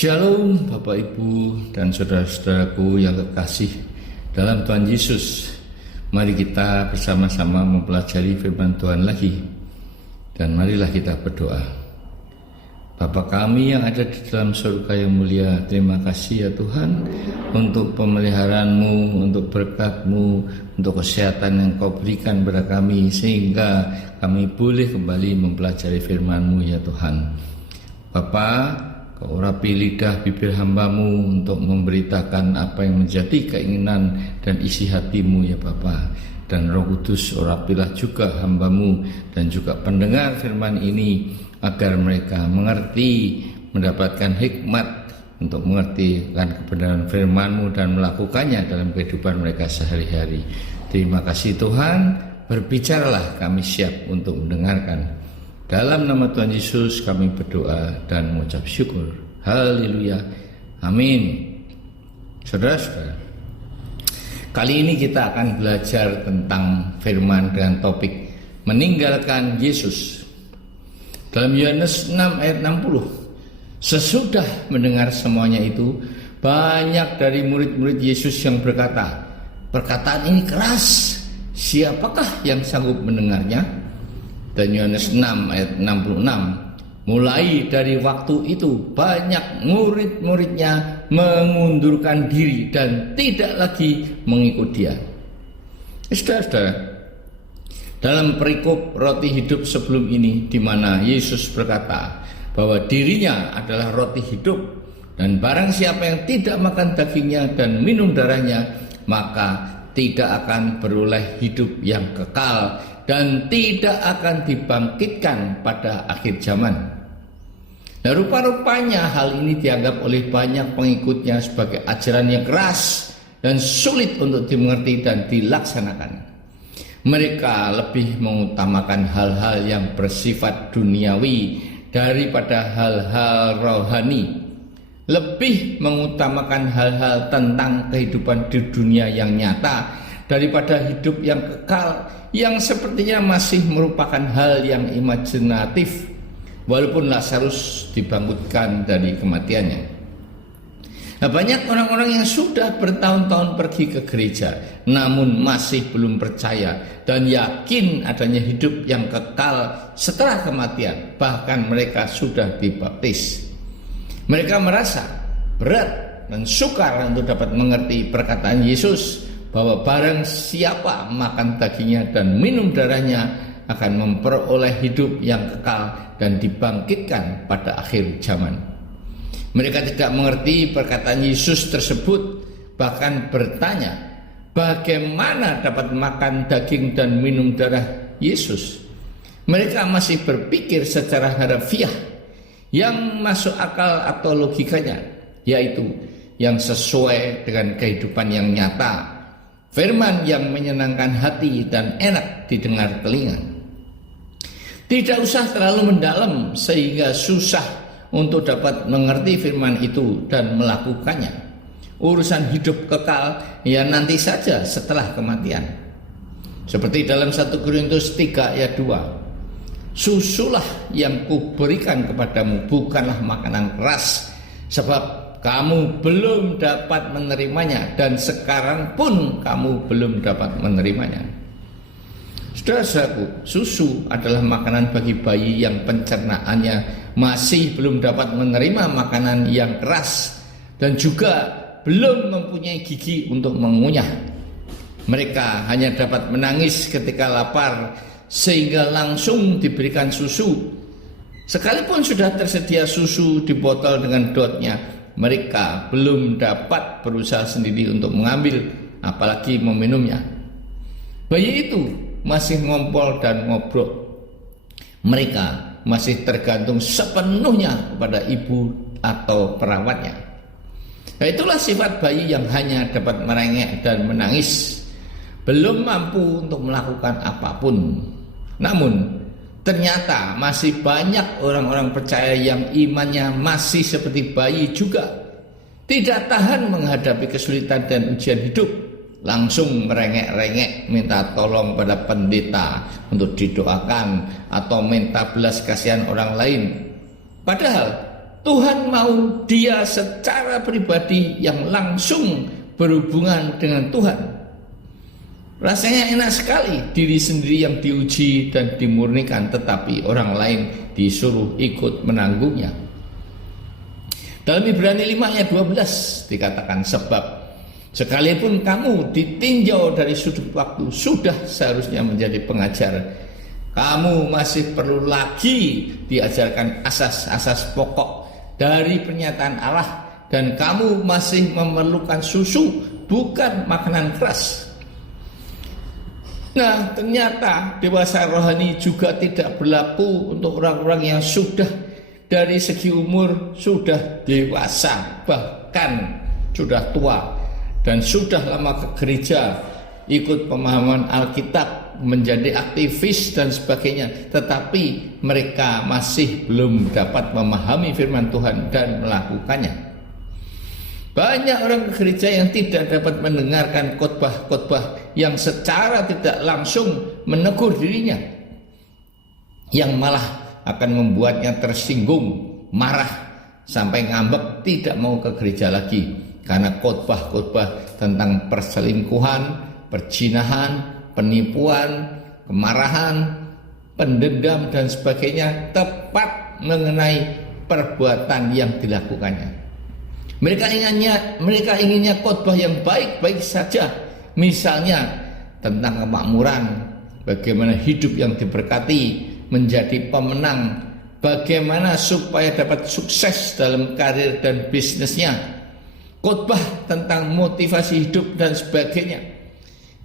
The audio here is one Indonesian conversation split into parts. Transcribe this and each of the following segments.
Shalom Bapak Ibu dan saudara-saudaraku yang kekasih dalam Tuhan Yesus. Mari kita bersama-sama mempelajari firman Tuhan lagi. Dan marilah kita berdoa. Bapa kami yang ada di dalam surga yang mulia, terima kasih ya Tuhan untuk pemeliharaan-Mu, untuk berkat-Mu, untuk kesehatan yang Kau berikan kepada kami, sehingga kami boleh kembali mempelajari firman-Mu ya Tuhan. Bapa, Kau urapi lidah bibir hamba-Mu untuk memberitakan apa yang menjadi keinginan dan isi hati-Mu ya Bapa. Dan Roh Kudus urapilah juga hamba-Mu dan juga pendengar firman ini, agar mereka mengerti, mendapatkan hikmat untuk mengerti akan kebenaran firman-Mu dan melakukannya dalam kehidupan mereka sehari-hari. Terima kasih Tuhan, berbicaralah, kami siap untuk mendengarkan. Dalam nama Tuhan Yesus kami berdoa dan mengucap syukur. Haleluya. Amin. Saudara-saudara, kali ini kita akan belajar tentang firman dengan topik meninggalkan Yesus. Dalam Yohanes 6 ayat 60, sesudah mendengar semuanya itu, banyak dari murid-murid Yesus yang berkata, perkataan ini keras, siapakah yang sanggup mendengarnya? Dan Yohanes 6 ayat 66, mulai dari waktu itu banyak murid-muridnya mengundurkan diri dan tidak lagi mengikut dia. Saudara-saudara, dalam perikop roti hidup sebelum ini, di mana Yesus berkata bahwa dirinya adalah roti hidup, dan barang siapa yang tidak makan dagingnya dan minum darahnya, maka tidak akan beroleh hidup yang kekal dan tidak akan dibangkitkan pada akhir zaman. Nah, rupa-rupanya hal ini dianggap oleh banyak pengikutnya sebagai ajaran yang keras dan sulit untuk dimengerti dan dilaksanakan. Mereka lebih mengutamakan hal-hal yang bersifat duniawi daripada hal-hal rohani. Lebih mengutamakan hal-hal tentang kehidupan di dunia yang nyata daripada hidup yang kekal, yang sepertinya masih merupakan hal yang imajinatif, walaupun Lazarus dibangkitkan dari kematiannya. Nah, banyak orang-orang yang sudah bertahun-tahun pergi ke gereja, namun masih belum percaya dan yakin adanya hidup yang kekal setelah kematian. Bahkan mereka sudah dibaptis. Mereka merasa berat dan sukar untuk dapat mengerti perkataan Yesus bahwa barang siapa makan dagingnya dan minum darahnya akan memperoleh hidup yang kekal dan dibangkitkan pada akhir zaman. Mereka tidak mengerti perkataan Yesus tersebut, bahkan bertanya, bagaimana dapat makan daging dan minum darah Yesus? Mereka masih berpikir secara harafiah yang masuk akal atau logikanya, yaitu yang sesuai dengan kehidupan yang nyata, firman yang menyenangkan hati dan enak didengar telinga. Tidak usah terlalu mendalam sehingga susah untuk dapat mengerti firman itu dan melakukannya. Urusan hidup kekal ya nanti saja setelah kematian. Seperti dalam 1 Korintus 3 ayat 2. Susulah yang kuberikan kepadamu, bukanlah makanan keras, sebab kamu belum dapat menerimanya, dan sekarang pun kamu belum dapat menerimanya. Saudara-saudaraku, susu adalah makanan bagi bayi yang pencernaannya masih belum dapat menerima makanan yang keras dan juga belum mempunyai gigi untuk mengunyah. Mereka hanya dapat menangis ketika lapar, sehingga langsung diberikan susu. Sekalipun sudah tersedia susu di botol dengan dotnya, mereka belum dapat berusaha sendiri untuk mengambil, apalagi meminumnya. Bayi itu masih ngompol dan ngobrol. Mereka masih tergantung sepenuhnya kepada ibu atau perawatnya. Nah, itulah sifat bayi yang hanya dapat merengek dan menangis, belum mampu untuk melakukan apapun. Namun ternyata masih banyak orang-orang percaya yang imannya masih seperti bayi juga, tidak tahan menghadapi kesulitan dan ujian hidup, langsung merengek-rengek minta tolong pada pendeta untuk didoakan atau minta belas kasihan orang lain. Padahal Tuhan mau dia secara pribadi yang langsung berhubungan dengan Tuhan. Rasanya enak sekali diri sendiri yang diuji dan dimurnikan, tetapi orang lain disuruh ikut menanggungnya. Dalam Ibrani 5 ayat 12 dikatakan, sebab sekalipun kamu ditinjau dari sudut waktu sudah seharusnya menjadi pengajar, kamu masih perlu lagi diajarkan asas-asas pokok dari pernyataan Allah, dan kamu masih memerlukan susu, bukan makanan keras. Nah, ternyata dewasa rohani juga tidak berlaku untuk orang-orang yang sudah dari segi umur sudah dewasa, bahkan sudah tua dan sudah lama ke gereja, ikut pemahaman Alkitab, menjadi aktivis dan sebagainya, tetapi mereka masih belum dapat memahami firman Tuhan dan melakukannya. Banyak orang ke gereja yang tidak dapat mendengarkan khotbah-khotbah yang secara tidak langsung menegur dirinya, yang malah akan membuatnya tersinggung, marah, sampai ngambek, tidak mau ke gereja lagi karena khotbah-khotbah tentang perselingkuhan, perzinahan, penipuan, kemarahan, pendendam dan sebagainya tepat mengenai perbuatan yang dilakukannya. Mereka inginnya khotbah yang baik-baik saja, misalnya tentang kemakmuran, bagaimana hidup yang diberkati, menjadi pemenang, bagaimana supaya dapat sukses dalam karir dan bisnisnya, khotbah tentang motivasi hidup dan sebagainya.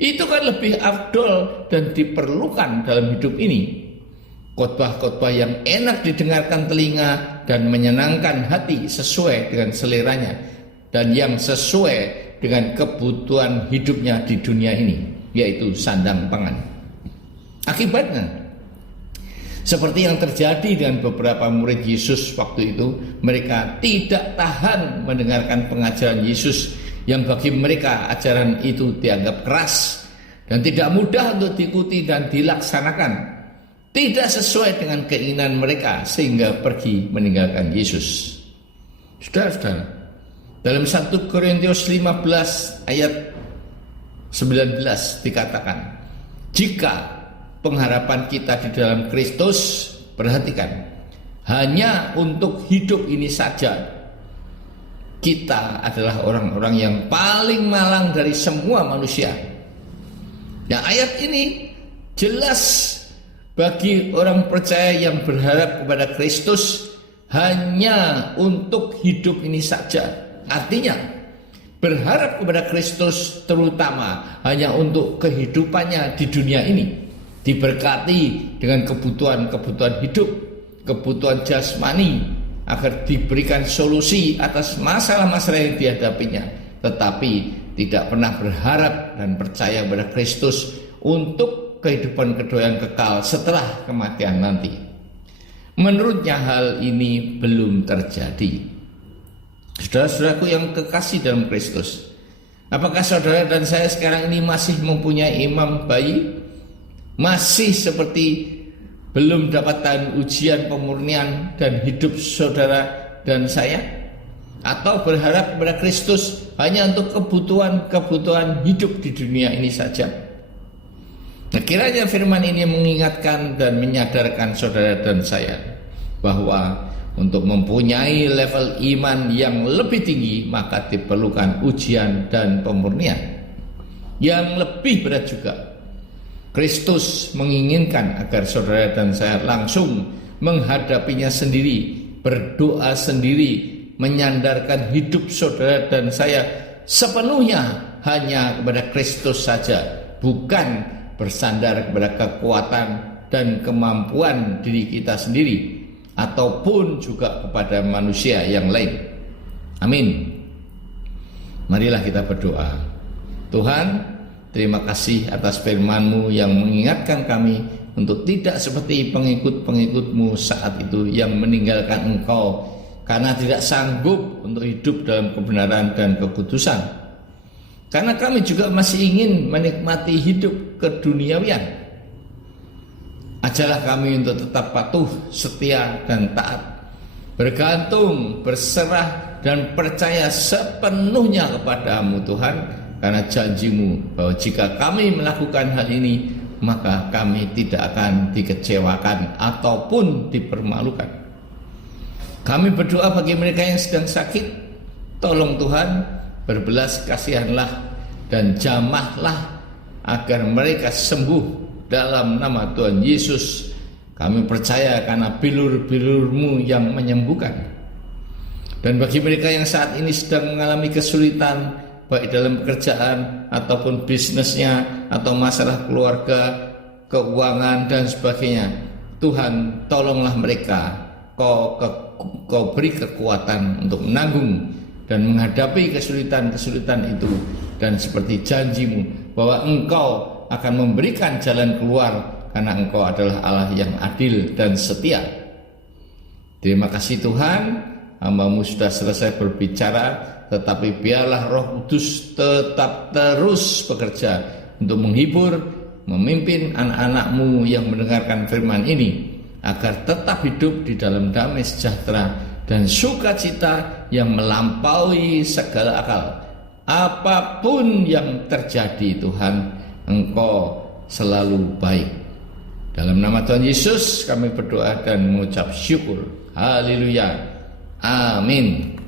Itu kan lebih afdol dan diperlukan dalam hidup ini. Khotbah-khotbah yang enak didengarkan telinga dan menyenangkan hati sesuai dengan seleranya dan yang sesuai dengan kebutuhan hidupnya di dunia ini, yaitu sandang pangan. Akibatnya, seperti yang terjadi dengan beberapa murid Yesus waktu itu, mereka tidak tahan mendengarkan pengajaran Yesus yang bagi mereka ajaran itu dianggap keras dan tidak mudah untuk diikuti dan dilaksanakan. Tidak sesuai dengan keinginan mereka sehingga pergi meninggalkan Yesus. Saudara-saudara, dalam 1 Korintus 15 ayat 19 dikatakan, jika pengharapan kita di dalam Kristus, perhatikan, hanya untuk hidup ini saja, kita adalah orang-orang yang paling malang dari semua manusia. Nah, ayat ini jelas bagi orang percaya yang berharap kepada Kristus hanya untuk hidup ini saja. Artinya, berharap kepada Kristus terutama hanya untuk kehidupannya di dunia ini, diberkati dengan kebutuhan-kebutuhan hidup, kebutuhan jasmani, agar diberikan solusi atas masalah-masalah yang dihadapinya, tetapi tidak pernah berharap dan percaya pada Kristus untuk kehidupan kedua yang kekal setelah kematian nanti. Menurutnya hal ini belum terjadi. Saudara-saudaraku yang kekasih dalam Kristus, apakah saudara dan saya sekarang ini masih mempunyai imam bayi? Masih seperti belum dapat tahan ujian pemurnian dan hidup saudara dan saya? Atau berharap kepada Kristus hanya untuk kebutuhan hidup di dunia ini saja? Nah, kiranya firman ini mengingatkan dan menyadarkan saudara dan saya bahwa untuk mempunyai level iman yang lebih tinggi maka diperlukan ujian dan pemurnian yang lebih berat juga. Kristus menginginkan agar saudara dan saya langsung menghadapinya sendiri, berdoa sendiri, menyandarkan hidup saudara dan saya sepenuhnya hanya kepada Kristus saja, bukan bersandar kepada kekuatan dan kemampuan diri kita sendiri ataupun juga kepada manusia yang lain. Amin. Marilah kita berdoa. Tuhan, terima kasih atas firman-Mu yang mengingatkan kami untuk tidak seperti pengikut-pengikut-Mu saat itu yang meninggalkan Engkau karena tidak sanggup untuk hidup dalam kebenaran dan kekudusan. Karena kami juga masih ingin menikmati hidup keduniawian. Ajarlah kami untuk tetap patuh, setia, dan taat bergantung, berserah, dan percaya sepenuhnya kepadamu Tuhan, karena janjimu bahwa jika kami melakukan hal ini, maka kami tidak akan dikecewakan ataupun dipermalukan. Kami berdoa bagi mereka yang sedang sakit, tolong Tuhan, berbelas kasihanlah dan jamahlah agar mereka sembuh dalam nama Tuhan Yesus. Kami percaya karena bilur-bilur-Mu yang menyembuhkan. Dan bagi mereka yang saat ini sedang mengalami kesulitan, baik dalam pekerjaan ataupun bisnisnya atau masalah keluarga, keuangan dan sebagainya, Tuhan tolonglah mereka. Kau beri kekuatan untuk menanggung dan menghadapi kesulitan-kesulitan itu, dan seperti janjimu bahwa Engkau akan memberikan jalan keluar karena Engkau adalah Allah yang adil dan setia. Terima kasih Tuhan, hamba-Mu sudah selesai berbicara, tetapi biarlah Roh Kudus tetap terus bekerja untuk menghibur, memimpin anak-anak-Mu yang mendengarkan firman ini, agar tetap hidup di dalam damai sejahtera dan sukacita yang melampaui segala akal. Apapun yang terjadi Tuhan, Engkau selalu baik. Dalam nama Tuhan Yesus kami berdoa dan mengucap syukur. Haleluya. Amin.